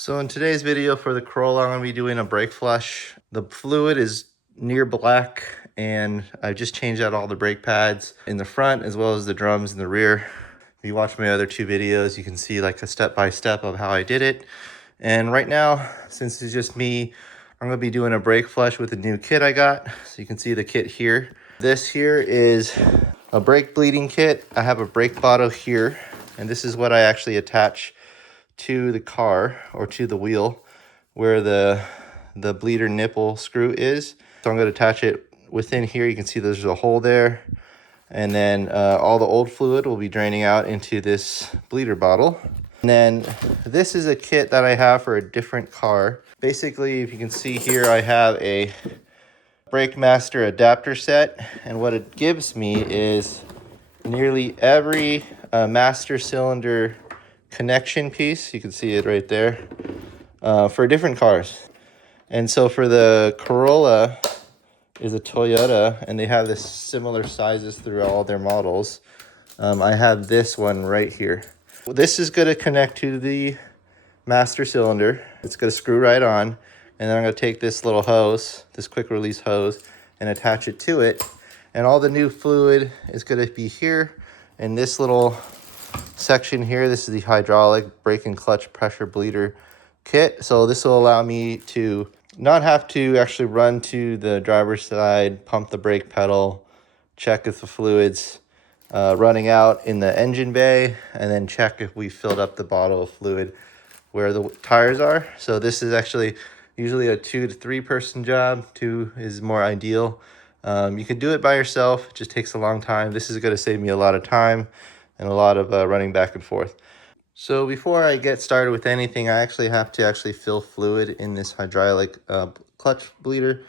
So in today's video for the Corolla, I'm going to be doing a brake flush. The fluid is near black and I've just changed out all the brake pads in the front as well as the drums in the rear. If you watch my other two videos, you can see like a step-by-step of how I did it. And right now, since it's just me, I'm going to be doing a brake flush with the new kit I got. So you can see the kit here. This here is a brake bleeding kit. I have a brake bottle here, and this is what I actually attach to the car or to the wheel where the bleeder nipple screw is. So I'm going to attach it within here. You can see there's a hole there, and then all the old fluid will be draining out into this bleeder bottle. And then this is a kit that I have for a different car. Basically, if you can see here, I have a Brake Master adapter set, and what it gives me is nearly every master cylinder connection piece. You can see it right there for different cars. And so for the Corolla is a Toyota, and they have this similar sizes through all their models. I have this one right here. This is going to connect to the master cylinder. It's going to screw right on, and then I'm going to take this little hose, this quick release hose, and attach it to it. And all the new fluid is going to be here in this little section here. This is the hydraulic brake and clutch pressure bleeder kit. So this will allow me to not have to actually run to the driver's side, pump the brake pedal, check if the fluid's running out in the engine bay, and then check if we filled up the bottle of fluid where the tires are. So this is actually usually a 2 to 3 person job. 2 is more ideal. You can do it by yourself. It just takes a long time. This is going to save me a lot of time and a lot of running back and forth. So before I get started with anything, I actually have to fill fluid in this hydraulic clutch bleeder.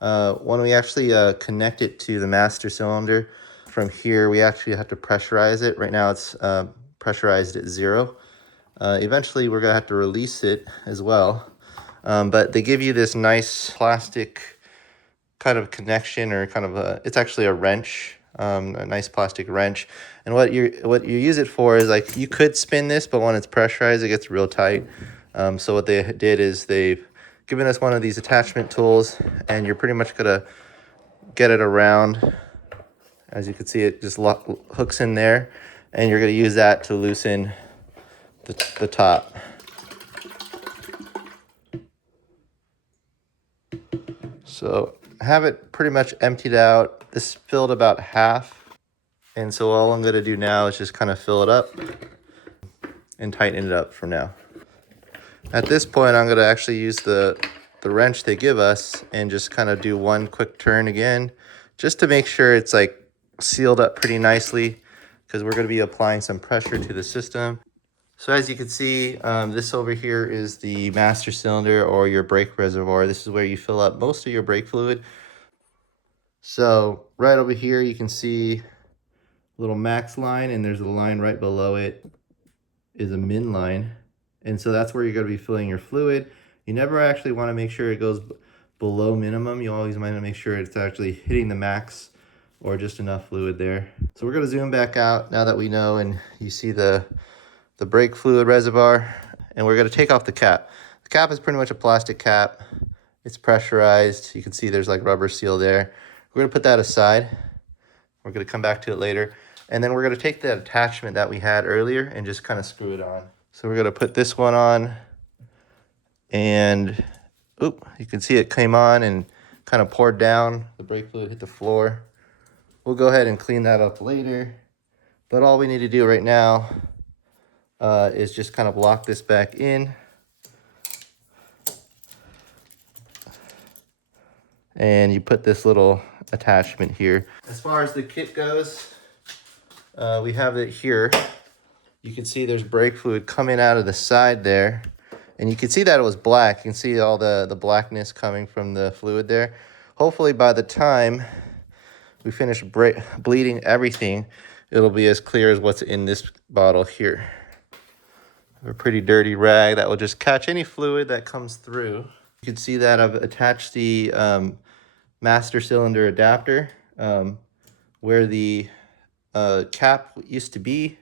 When we actually connect it to the master cylinder, from here we actually have to pressurize it. Right now it's pressurized at 0. Eventually we're going to have to release it as well. But they give you this nice plastic kind of connection, or kind of it's actually a wrench, a nice plastic wrench. And what you use it for is, like, you could spin this, but when it's pressurized it gets real tight. So what they did is they've given us one of these attachment tools, and you're pretty much gonna get it around. As you can see, it just hooks in there, and you're gonna use that to loosen the top. So I have it pretty much emptied out. This filled about half. And so all I'm going to do now is just kind of fill it up and tighten it up for now. At this point, I'm going to actually use the wrench they give us and just kind of do one quick turn again, just to make sure it's like sealed up pretty nicely, because we're going to be applying some pressure to the system. So as you can see, this over here is the master cylinder, or your brake reservoir. This is where you fill up most of your brake fluid. So right over here, you can see little max line, and there's a line right below it is a min line, and so that's where you're going to be filling your fluid. You never actually want to make sure it goes below minimum. You always want to make sure it's actually hitting the max or just enough fluid there. So we're going to zoom back out now that we know, and you see the brake fluid reservoir, and we're going to take off the cap. The cap is pretty much a plastic cap. It's pressurized. You can see there's like rubber seal there. We're going to put that aside. We're going to come back to it later. And then we're going to take the attachment that we had earlier and just kind of screw it on. So we're going to put this one on, and you can see it came on and kind of poured down. The brake fluid hit the floor. We'll go ahead and clean that up later. But all we need to do right now is just kind of lock this back in. And you put this little attachment here. As far as the kit goes, we have it here. You can see there's brake fluid coming out of the side there, and you can see that it was black. You can see all the blackness coming from the fluid there. Hopefully by the time we finish bleeding everything, it'll be as clear as what's in this bottle here. A pretty dirty rag that will just catch any fluid that comes through. You can see that I've attached the master cylinder adapter where the cap used to be.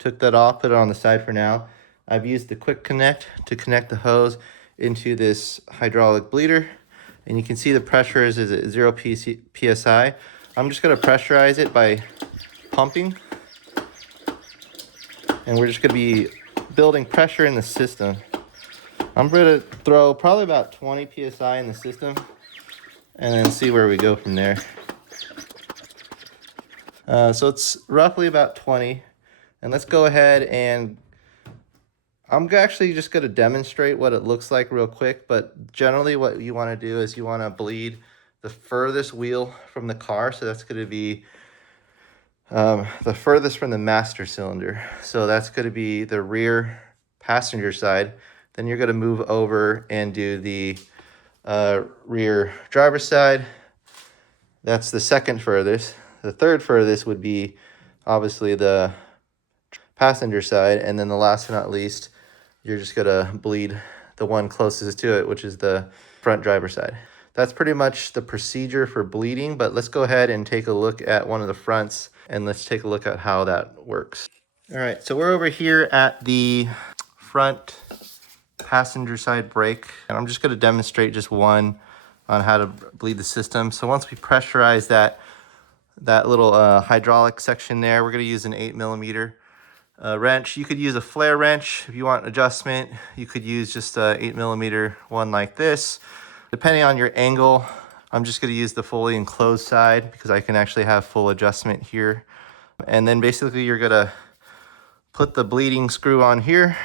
Took that off, put it on the side for now. I've used the quick connect to connect the hose into this hydraulic bleeder. And you can see the pressure is at 0 psi. I'm just gonna pressurize it by pumping. And we're just gonna be building pressure in the system. I'm gonna throw probably about 20 psi in the system and then see where we go from there. So it's roughly about 20. And let's go ahead and I'm actually just going to demonstrate what it looks like real quick, but generally what you want to do is you want to bleed the furthest wheel from the car. So that's going to be the furthest from the master cylinder. So that's going to be the rear passenger side. Then you're going to move over and do the rear driver's side. That's the second furthest. The third furthest would be obviously the passenger side. And then the last but not least, you're just gonna bleed the one closest to it, which is the front driver's side. That's pretty much the procedure for bleeding, but let's go ahead and take a look at one of the fronts and let's take a look at how that works. All right, so we're over here at the front passenger side brake, and I'm just gonna demonstrate just one on how to bleed the system. So once we pressurize that little hydraulic section there, we're gonna use an 8mm wrench. You could use a flare wrench if you want adjustment. You could use just a 8mm one like this. Depending on your angle, I'm just gonna use the fully enclosed side because I can actually have full adjustment here. And then basically you're gonna put the bleeding screw on here.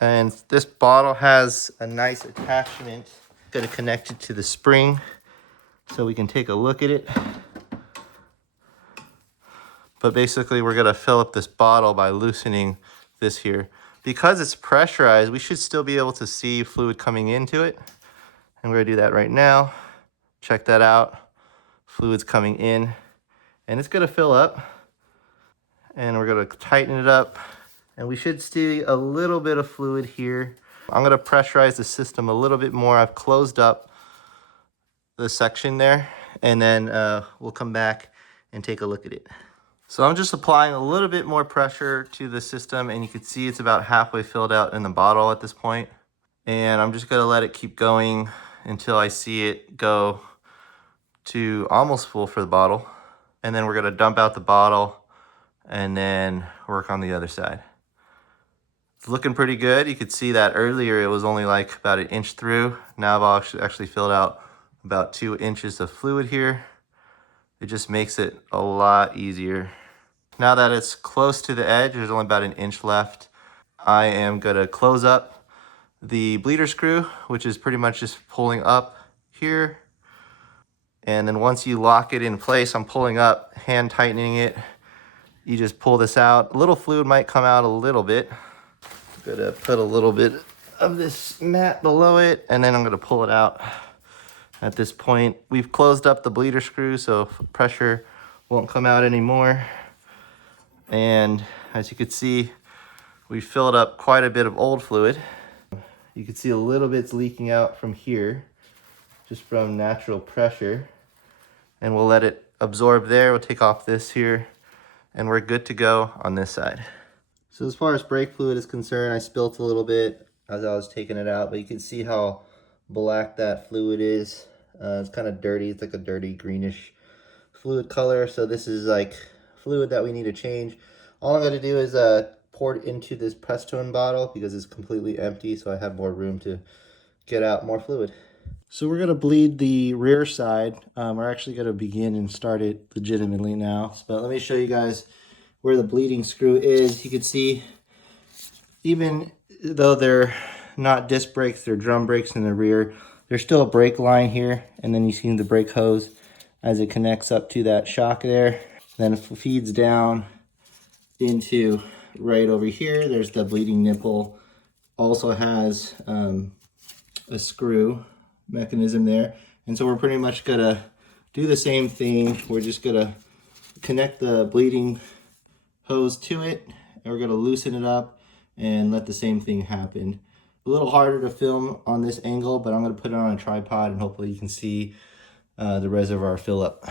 And this bottle has a nice attachment. Gonna connect it to the spring so we can take a look at it. But basically we're gonna fill up this bottle by loosening this here. Because it's pressurized, we should still be able to see fluid coming into it. And we're gonna do that right now. Check that out. Fluid's coming in and it's gonna fill up. And we're gonna tighten it up. And we should see a little bit of fluid here. I'm gonna pressurize the system a little bit more. I've closed up the section there and then we'll come back and take a look at it. So I'm just applying a little bit more pressure to the system and you can see it's about halfway filled out in the bottle at this point. And I'm just gonna let it keep going until I see it go to almost full for the bottle. And then we're gonna dump out the bottle and then work on the other side. It's looking pretty good. You could see that earlier it was only like about 1 inch through. Now I've actually filled out about 2 inches of fluid here. It just makes it a lot easier. Now that it's close to the edge, there's only about 1 inch left. I am gonna close up the bleeder screw, which is pretty much just pulling up here. And then once you lock it in place, I'm pulling up, hand tightening it. You just pull this out. A little fluid might come out a little bit. I'm gonna put a little bit of this mat below it, and then I'm gonna pull it out. At this point, we've closed up the bleeder screw, so pressure won't come out anymore. And as you can see, we filled up quite a bit of old fluid. You can see a little bit's leaking out from here, just from natural pressure. And we'll let it absorb there. We'll take off this here, and we're good to go on this side. So as far as brake fluid is concerned, I spilt a little bit as I was taking it out, but you can see how black that fluid is. It's kind of dirty. It's like a dirty greenish fluid color. So this is like fluid that we need to change. All I'm going to do is pour it into this Prestone bottle because it's completely empty, so I have more room to get out more fluid. So we're going to bleed the rear side. We're actually going to begin and start it legitimately now. But let me show you guys where the bleeding screw is. You can see, even though they're not disc brakes, they're drum brakes in the rear, there's still a brake line here, and then you see the brake hose as it connects up to that shock there. Then it feeds down into right over here. There's the bleeding nipple. Also has a screw mechanism there. And so we're pretty much gonna do the same thing. We're just gonna connect the bleeding hose to it, and we're gonna loosen it up and let the same thing happen. A little harder to film on this angle, but I'm gonna put it on a tripod and hopefully you can see the reservoir fill up.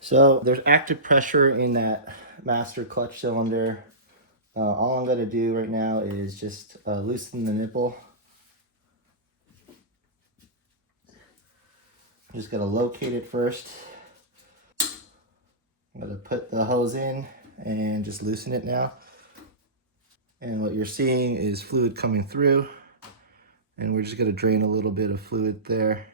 So there's active pressure in that master clutch cylinder. All I'm gonna do right now is just loosen the nipple. I'm just gonna locate it first. I'm gonna put the hose in and just loosen it now. And what you're seeing is fluid coming through, and we're just gonna drain a little bit of fluid there.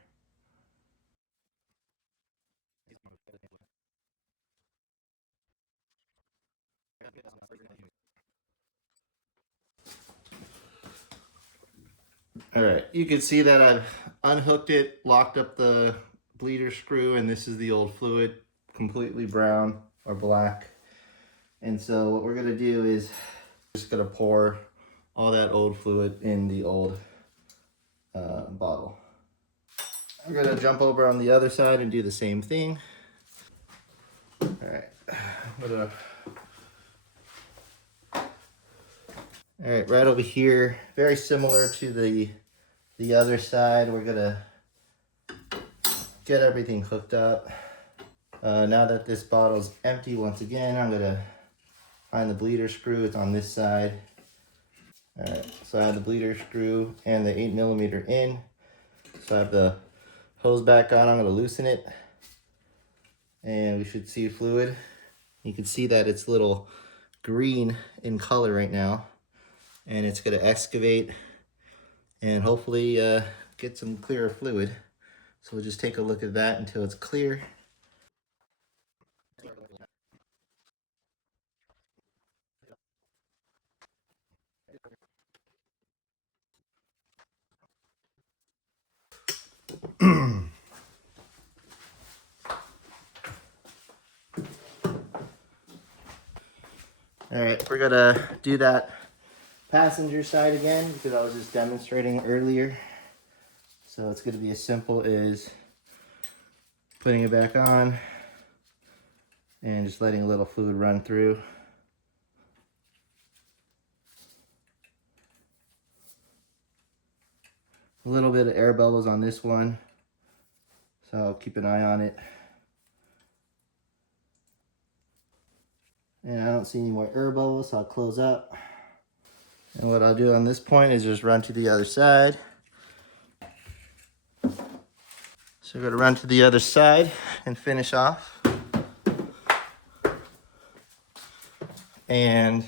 All right, you can see that I've unhooked it, locked up the bleeder screw, and this is the old fluid, completely brown or black. And so what we're gonna do is just gonna pour all that old fluid in the old bottle. I'm gonna jump over on the other side and do the same thing. All right, all right, right over here, very similar to the other side. We're gonna get everything hooked up. Now that this bottle's empty, once again, I'm gonna find the bleeder screw. It's on this side. All right, so I have the bleeder screw and the 8mm in. So I have the hose back on. I'm gonna loosen it, and we should see fluid. You can see that it's a little green in color right now, and it's gonna excavate and hopefully get some clearer fluid. So we'll just take a look at that until it's clear. All right, we're gonna do that passenger side again because I was just demonstrating earlier. So it's gonna be as simple as putting it back on and just letting a little fluid run through. A little bit of air bubbles on this one, so I'll keep an eye on it. And I don't see any more air bubbles, so I'll close up. And what I'll do on this point is just run to the other side. So we're gonna run to the other side and finish off. And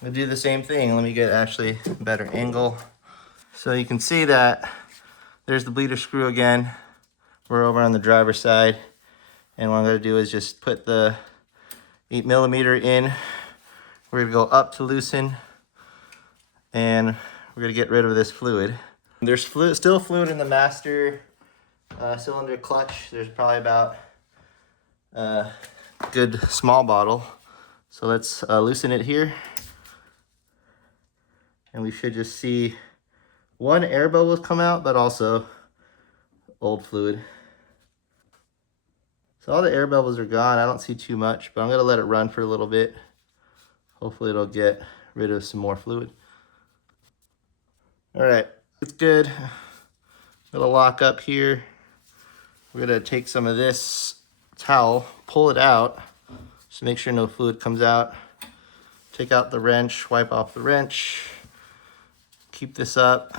we'll do the same thing. Let me get actually a better angle. So you can see that there's the bleeder screw again. We're over on the driver's side. And what I'm gonna do is just put the 8mm in. We're gonna go up to loosen, and we're gonna get rid of this fluid. There's still fluid in the master cylinder clutch. There's probably about a good small bottle. So let's loosen it here. And we should just see one air bubble come out, but also old fluid. So all the air bubbles are gone. I don't see too much, but I'm gonna let it run for a little bit. Hopefully it'll get rid of some more fluid. All right, it's good. I'm gonna lock up here. We're gonna take some of this towel, pull it out, just make sure no fluid comes out. Take out the wrench, wipe off the wrench. Keep this up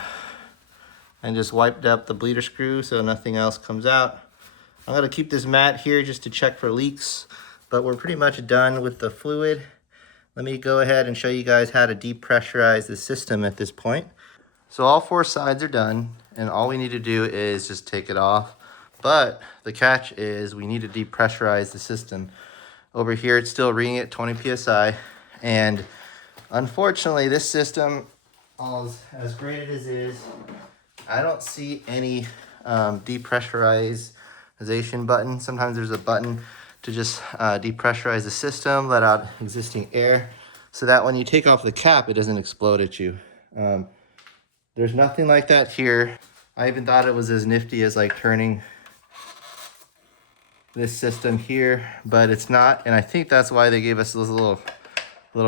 and just wiped up the bleeder screw so nothing else comes out. I'm gonna keep this mat here just to check for leaks, but we're pretty much done with the fluid. Let me go ahead and show you guys how to depressurize the system at this point. So all four sides are done, and all we need to do is just take it off. But the catch is we need to depressurize the system. Over here, it's still reading at 20 PSI. And unfortunately, this system, as great as it is, I don't see any depressurization button. Sometimes there's a button to just depressurize the system, let out existing air, so that when you take off the cap, it doesn't explode at you. There's nothing like that here. I even thought it was as nifty as like turning this system here, but it's not. And I think that's why they gave us this little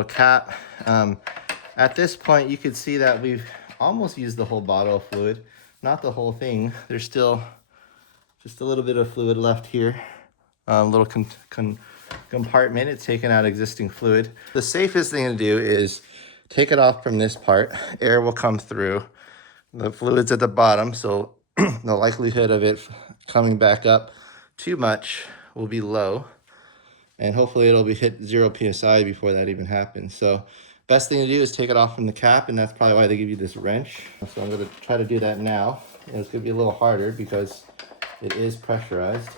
cap. At this point, you could see that we've almost used the whole bottle of fluid. Not the whole thing. There's still just a little bit of fluid left here. A little compartment. It's taking out existing fluid. The safest thing to do is take it off from this part. Air will come through. The fluid's at the bottom, so the likelihood of it coming back up too much will be low. And hopefully it'll be hit 0 PSI before that even happens. So best thing to do is take it off from the cap, and that's probably why they give you this wrench. So I'm gonna try to do that now. And it's gonna be a little harder because it is pressurized.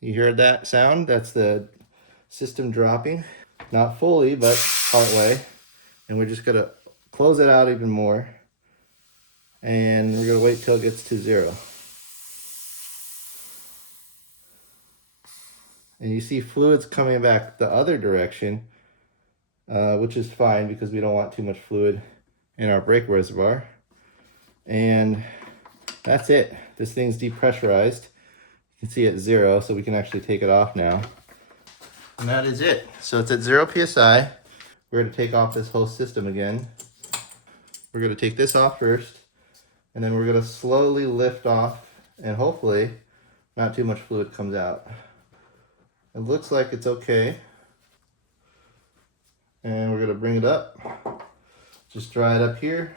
You hear that sound? That's the system dropping. Not fully, but part way. And we're just gonna close it out even more. And we're gonna wait till it gets to 0. And you see fluids coming back the other direction, which is fine because we don't want too much fluid in our brake reservoir. And that's it. This thing's depressurized. You can see at 0, so we can actually take it off now. And that is it. So it's at 0 PSI. We're gonna take off this whole system again. We're gonna take this off first, and then we're gonna slowly lift off, and hopefully not too much fluid comes out. It looks like it's okay. And we're gonna bring it up. Just dry it up here.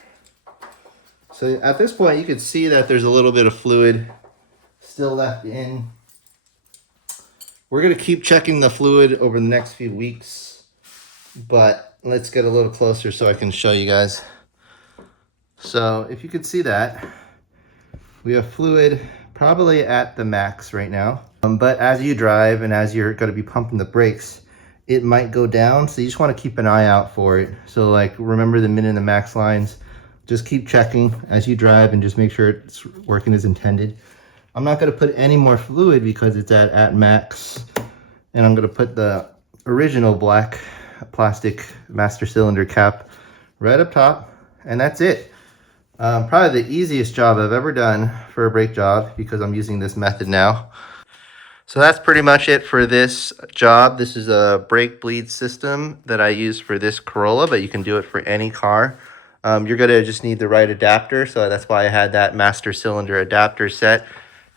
So at this point, you can see that there's a little bit of fluid still left in. We're gonna keep checking the fluid over the next few weeks, but let's get a little closer so I can show you guys. So if you can see that, we have fluid probably at the max right now. But as you drive and as you're gonna be pumping the brakes, it might go down. So you just wanna keep an eye out for it. So like, remember the min and the max lines. Just keep checking as you drive and just make sure it's working as intended. I'm not gonna put any more fluid because it's at max. And I'm gonna put the original black plastic master cylinder cap right up top, and that's it. Probably the easiest job I've ever done for a brake job because I'm using this method now. So that's pretty much it for this job. This is a brake bleed system that I use for this Corolla, but you can do it for any car. You're gonna just need the right adapter, so that's why I had that master cylinder adapter set,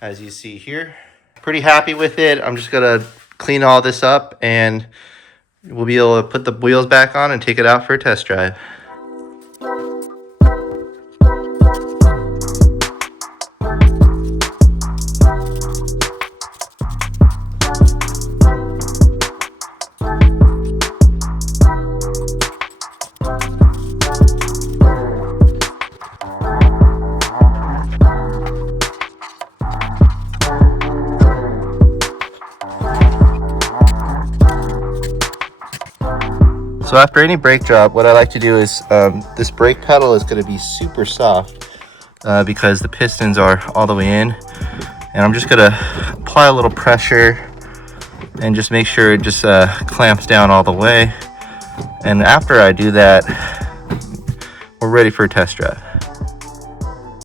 as you see here. Pretty happy with it. I'm just gonna clean all this up and we'll be able to put the wheels back on and take it out for a test drive. So after any brake job, what I like to do is, this brake pedal is going to be super soft because the pistons are all the way in. And I'm just going to apply a little pressure and just make sure it just clamps down all the way. And after I do that, we're ready for a test drive.